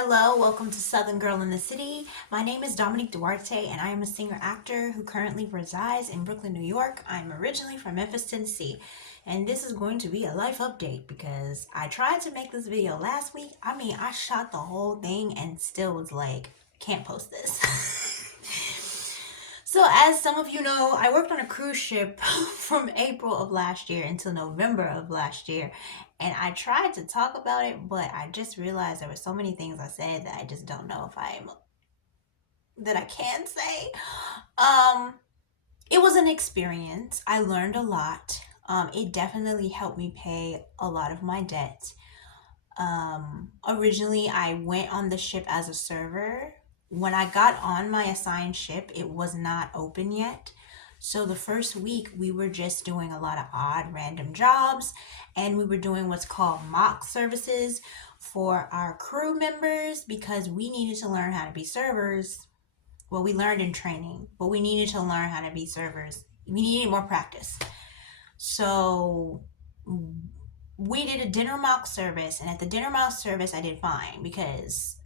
Hello, welcome to Southern Girl in the City. My name is Dominique Duarte, and I am a singer actor who currently resides in Brooklyn, New York. I'm originally from Memphis, Tennessee, and this is going to be a life update because I tried to make this video last week. I shot the whole thing and still was like, can't post this. So, as some of you know, I worked on a cruise ship from April of last year until November of last year. And I tried to talk about it, but I just realized there were so many things I said that I just don't know if I can say. Um, it was an experience. I learned a lot. It definitely helped me pay a lot of my debt. Originally, I went on the ship as a server. When I got on my assigned ship, it was not open yet. So the first week, we were just doing a lot of odd, random jobs, and we were doing what's called mock services for our crew members because we needed to learn how to be servers. Well, we learned in training, but we needed to learn how to be servers. We needed more practice. So we did a dinner mock service, and at the dinner mock service, I did fine because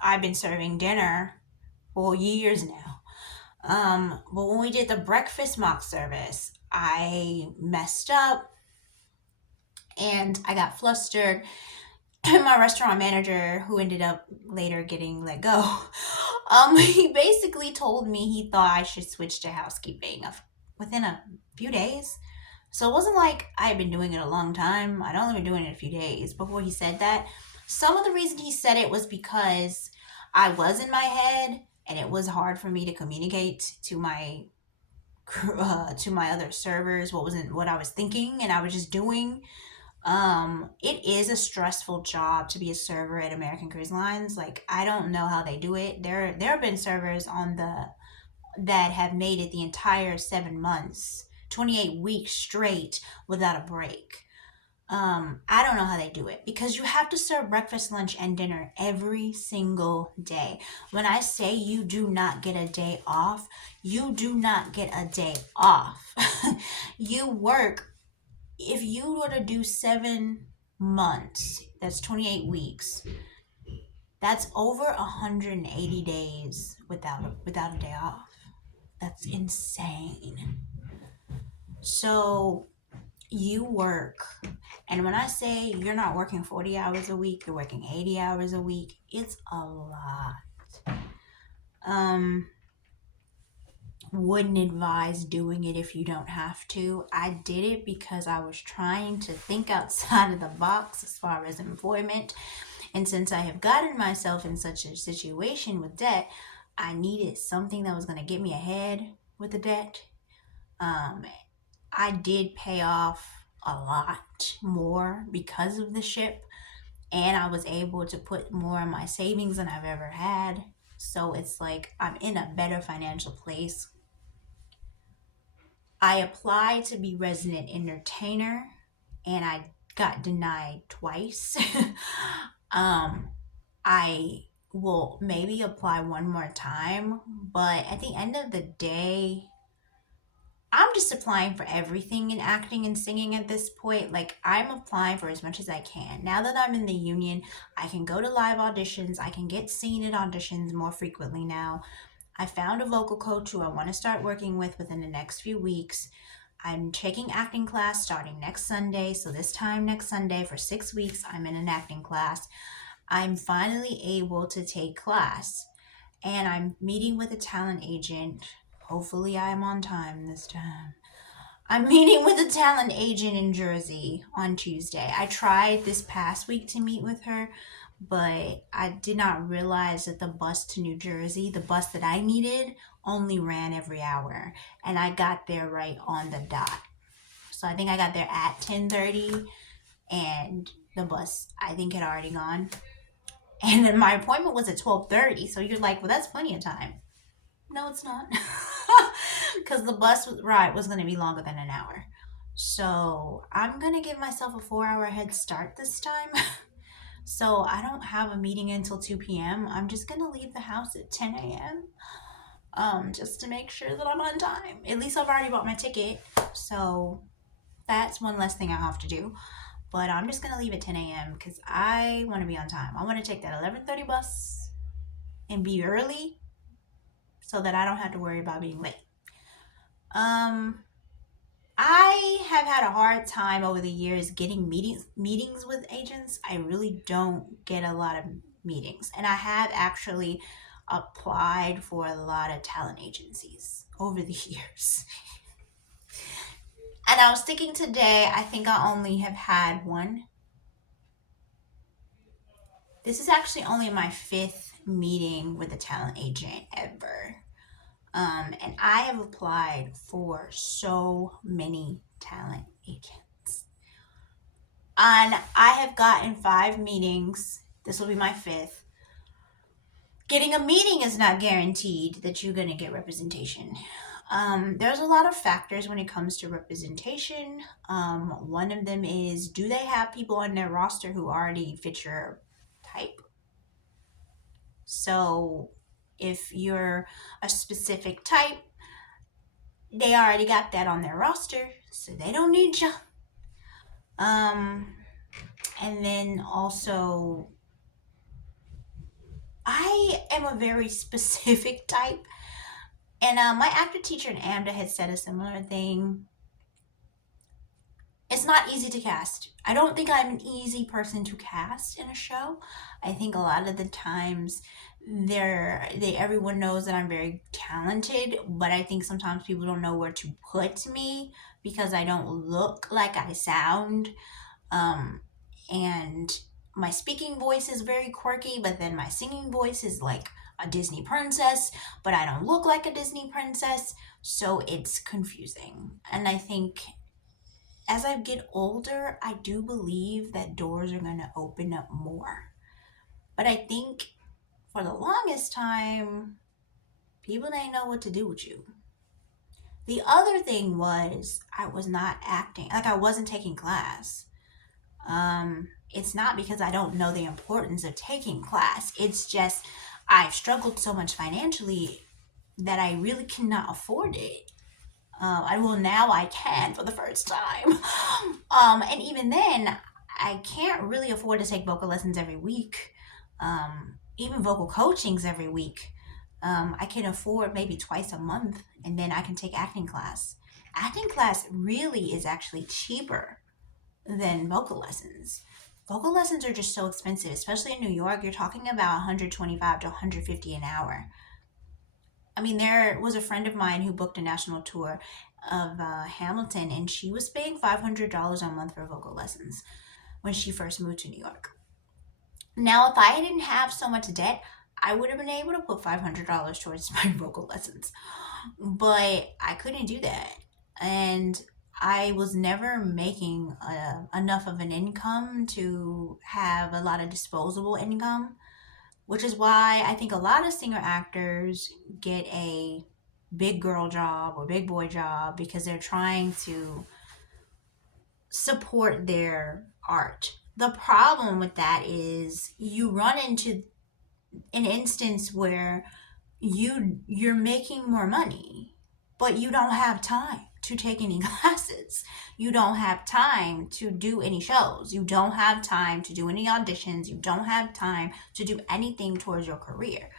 I've been serving dinner for years now. But when we did the breakfast mock service, I messed up and I got flustered. My restaurant manager, who ended up later getting let go, he basically told me he thought I should switch to housekeeping within a few days. So it wasn't like I had been doing it a long time. I'd only been doing it a few days before he said that. Some of the reason he said it was because I was in my head and it was hard for me to communicate to my other servers what I was thinking and I was just doing. It is a stressful job to be a server at American Cruise Lines. Like I don't know how they do it. There have been servers on the that have made it the entire 7 months, 28 weeks straight without a break. I don't know how they do it because you have to serve breakfast, lunch, and dinner every single day. When I say you do not get a day off, you do not get a day off. You work, if you were to do 7 months, that's 28 weeks. That's over 180 days without a day off. That's insane. So you work, and when I say you're not working 40 hours a week, you're working 80 hours a week, it's a lot. Um, wouldn't advise doing it if you don't have to. I did it because I was trying to think outside of the box as far as employment. And since I have gotten myself in such a situation with debt, I needed something that was going to get me ahead with the debt. Um, I did pay off a lot more because of the ship, and I was able to put more in my savings than I've ever had. So it's like I'm in a better financial place. I applied to be resident entertainer and I got denied twice. um, I will maybe apply one more time, but at the end of the day, I'm just applying for everything in acting and singing at this point. Like, I'm applying for as much as I can. Now that I'm in the union, I can go to live auditions. I can get seen at auditions more frequently now. I found a vocal coach who I want to start working with within the next few weeks. I'm taking acting class starting next Sunday. So, this time next Sunday for 6 weeks, I'm in an acting class. I'm finally able to take class and I'm meeting with a talent agent. Hopefully, I am on time this time. I'm meeting with a talent agent in Jersey on Tuesday. I tried this past week to meet with her, but I did not realize that the bus to New Jersey, the bus that I needed, only ran every hour. And I got there right on the dot. So I think I got there at 10:30 and the bus I think had already gone. And then my appointment was at 12:30. So you're like, well, that's plenty of time. No, it's not. Because the ride was going to be longer than an hour. So I'm going to give myself a 4 hour head start this time. So I don't have a meeting until 2 p.m. I'm just going to leave the house at 10 a.m. Just to make sure that I'm on time. At least I've already bought my ticket. So that's one less thing I have to do. but I'm just gonna leave at 10 a.m. because I want to be on time. I want to take that 11:30 bus and be early so that I don't have to worry about being late. Um, I have had a hard time over the years getting meetings with agents. I really don't get a lot of meetings, and I have actually applied for a lot of talent agencies over the years. And I was thinking today, I think I only have had one. This is actually only my fifth meeting with a talent agent ever. And I have applied for so many talent agents. And I have gotten five meetings. This will be my fifth. Getting a meeting is not guaranteed that you're going to get representation. There's a lot of factors when it comes to representation. One of them is, do they have people on their roster who already fit your type? So if you're a specific type, they already got that on their roster, so they don't need you. Um, and then also, I am a very specific type, and my actor teacher in AMDA had said a similar thing. It's not easy to cast. I don't think I'm an easy person to cast in a show. I think a lot of the times everyone knows that I'm very talented, but I think sometimes people don't know where to put me because I don't look like I sound. Um, and my speaking voice is very quirky, but then my singing voice is like a Disney princess, but I don't look like a Disney princess, so it's confusing. And I think as I get older, I do believe that doors are going to open up more. But I think for the longest time, people didn't know what to do with you. The other thing was I was not acting, like I wasn't taking class. It's not because I don't know the importance of taking class. It's just I've struggled so much financially that I really cannot afford it. Now I can for the first time. And even then, I can't really afford to take vocal lessons every week. Even vocal coachings every week. I can afford maybe twice a month, and then I can take acting class. Acting class really is actually cheaper than vocal lessons. Vocal lessons are just so expensive, especially in New York. You're talking about 125 to 150 an hour. I mean, there was a friend of mine who booked a national tour of Hamilton, and she was paying $500 a month for vocal lessons when she first moved to New York. Now, if I didn't have so much debt, I would have been able to put $500 towards my vocal lessons, but I couldn't do that. And I was never making enough of an income to have a lot of disposable income, which is why I think a lot of singer actors get a big girl job or big boy job because they're trying to support their art. The problem with that is you run into an instance where you're making more money, but you don't have time to take any classes. You don't have time to do any shows. You don't have time to do any auditions. You don't have time to do anything towards your career.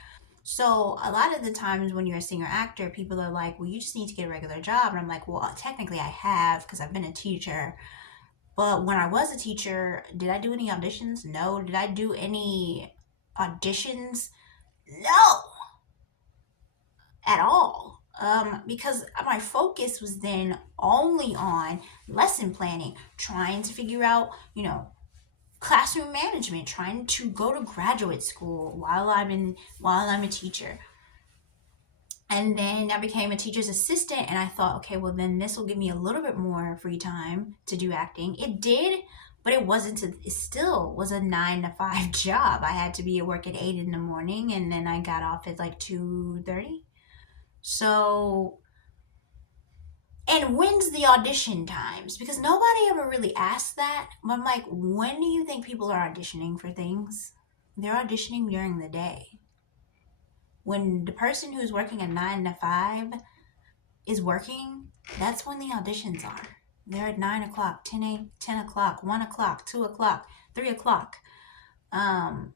So a lot of the times when you're a singer actor, people are like, well, you just need to get a regular job. And I'm like, well, technically I have because I've been a teacher. But when I was a teacher, did I do any auditions? No. Did I do any auditions? No, at all. Because my focus was then only on lesson planning, trying to figure out, classroom management, trying to go to graduate school while I'm a teacher. And then I became a teacher's assistant, and I thought, okay, well, then this will give me a little bit more free time to do acting. It did, but it still was a 9 to 5 job. I had to be at work at 8 in the morning, and then I got off at like 2:30. So, and when's the audition times? Because nobody ever really asked that. But I'm like, when do you think people are auditioning for things? They're auditioning during the day. When the person who's working a 9 to 5 is working, that's when the auditions are. They're at 9 o'clock, 10 o'clock, 1 o'clock, 2 o'clock, 3 o'clock. And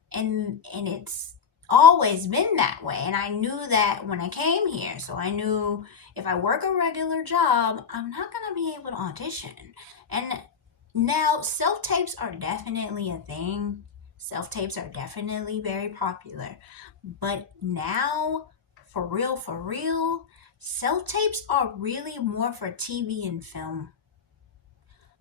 it's always been that way. And I knew that when I came here. So I knew if I work a regular job, I'm not gonna be able to audition. And now self tapes are definitely a thing. Self tapes are definitely very popular. But now, for real, self tapes are really more for TV and film.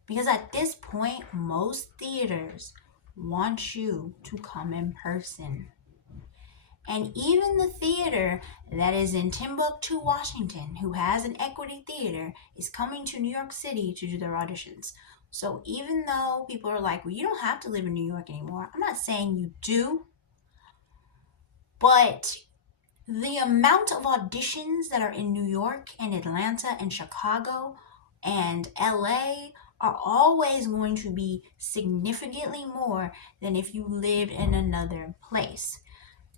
Because at this point, most theaters want you to come in person. And even the theater that is in Timbuktu, Washington, who has an equity theater, is coming to New York City to do their auditions. So even though people are like, well, you don't have to live in New York anymore, I'm not saying you do, but the amount of auditions that are in New York and Atlanta and Chicago and LA are always going to be significantly more than if you lived in another place.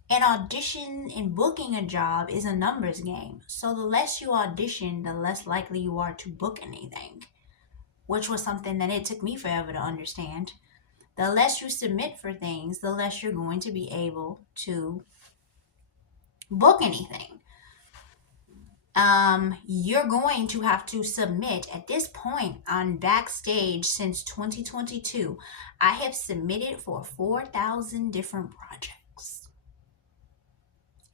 An audition and booking a job is a numbers game. So the less you audition, the less likely you are to book anything, which was something that it took me forever to understand. The less you submit for things, the less you're going to be able to book anything. You're going to have to submit at this point on Backstage since 2022. I have submitted for 4,000 different projects.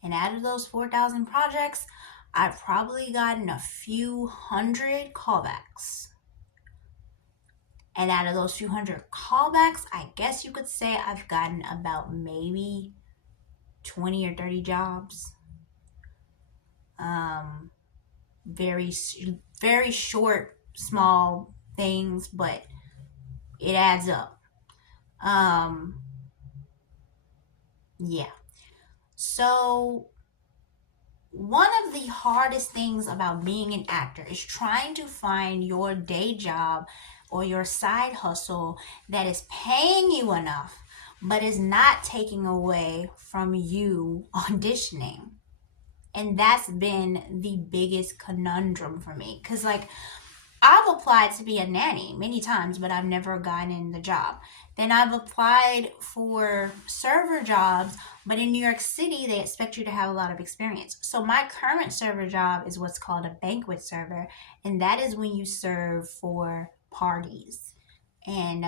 And out of those 4,000 projects, I've probably gotten a few hundred callbacks. And out of those few hundred callbacks, I guess you could say I've gotten about maybe 20 or 30 jobs. Um, very, very short, small things, but it adds up. Um, yeah. So one of the hardest things about being an actor is trying to find your day job or your side hustle that is paying you enough but is not taking away from you auditioning. And that's been the biggest conundrum for me because, like, I've applied to be a nanny many times, but I've never gotten the job. Then I've applied for server jobs, but in New York City, they expect you to have a lot of experience. So my current server job is what's called a banquet server, and that is when you serve for parties and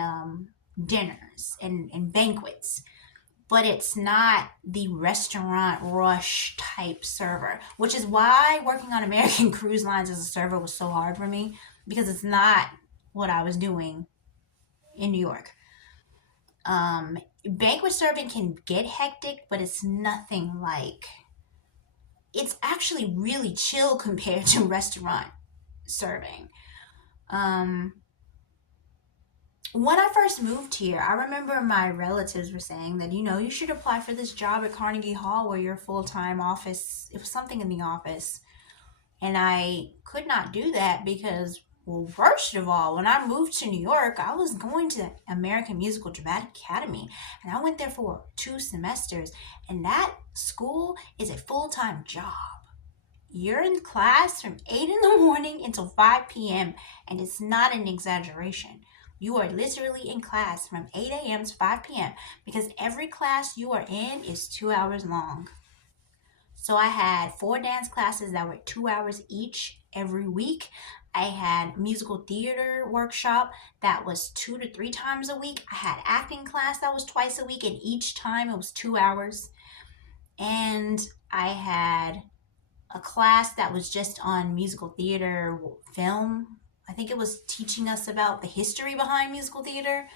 dinners and banquets. But it's not the restaurant rush type server, which is why working on American Cruise Lines as a server was so hard for me because it's not what I was doing in New York. Banquet serving can get hectic, but it's nothing like, it's actually really chill compared to restaurant serving. Um, when I first moved here, I remember my relatives were saying that, you should apply for this job at Carnegie Hall where you're full time office. It was something in the office. And I could not do that because, well, first of all, when I moved to New York, I was going to American Musical Dramatic Academy. And I went there for 2 semesters. And that school is a full time job. You're in class from 8 in the morning until 5 p.m. And it's not an exaggeration. You are literally in class from 8 a.m. to 5 p.m. because every class you are in is 2 hours long. So I had 4 dance classes that were 2 hours each every week. I had musical theater workshop that was 2 to 3 times a week. I had acting class that was twice a week, and each time it was 2 hours. And I had a class that was just on musical theater film. I think it was teaching us about the history behind musical theater.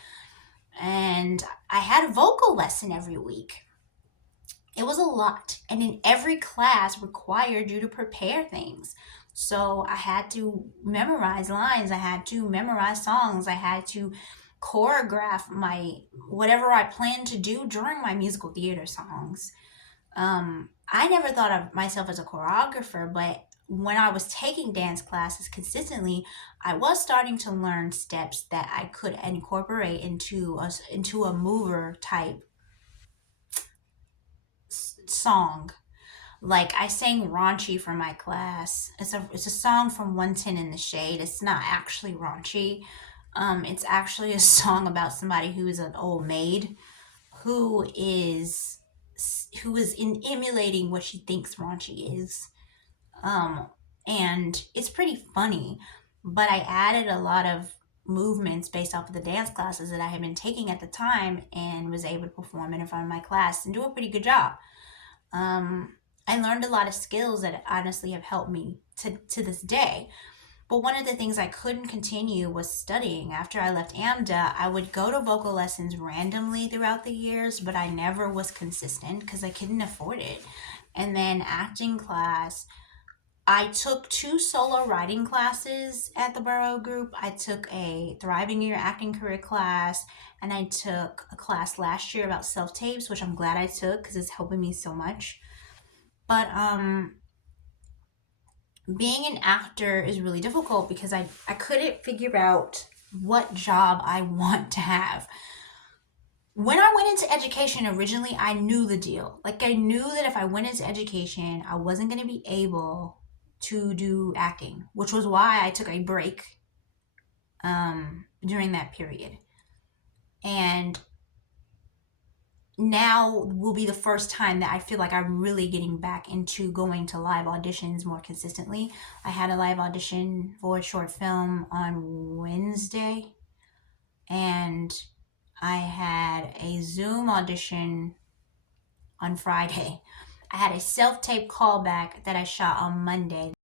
And I had a vocal lesson every week. It was a lot. And in every class required you to prepare things. So I had to memorize lines. I had to memorize songs. I had to choreograph my whatever I planned to do during my musical theater songs. I never thought of myself as a choreographer, but when I was taking dance classes consistently, I was starting to learn steps that I could incorporate into a mover type song. Like I sang raunchy for my class. It's a song from 110 in the Shade. It's not actually raunchy. It's actually a song about somebody who is an old maid who is emulating what she thinks raunchy is. Um, and it's pretty funny, but I added a lot of movements based off of the dance classes that I had been taking at the time and was able to perform it in front of my class and do a pretty good job. Um, I learned a lot of skills that honestly have helped me to this day. But one of the things I couldn't continue was studying. After I left AMDA, I would go to vocal lessons randomly throughout the years, but I never was consistent because I couldn't afford it. And then acting class, I took two solo writing classes at the Borough Group. I took a Thriving Your Acting Career class, and I took a class last year about self tapes, which I'm glad I took because it's helping me so much. But being an actor is really difficult because I couldn't figure out what job I want to have. When I went into education originally, I knew the deal. Like, I knew that if I went into education, I wasn't going to be able to do acting, which was why I took a break during that period. And now will be the first time that I feel like I'm really getting back into going to live auditions more consistently. I had a live audition for a short film on Wednesday, and I had a Zoom audition on Friday. I had a self tape callback that I shot on Monday.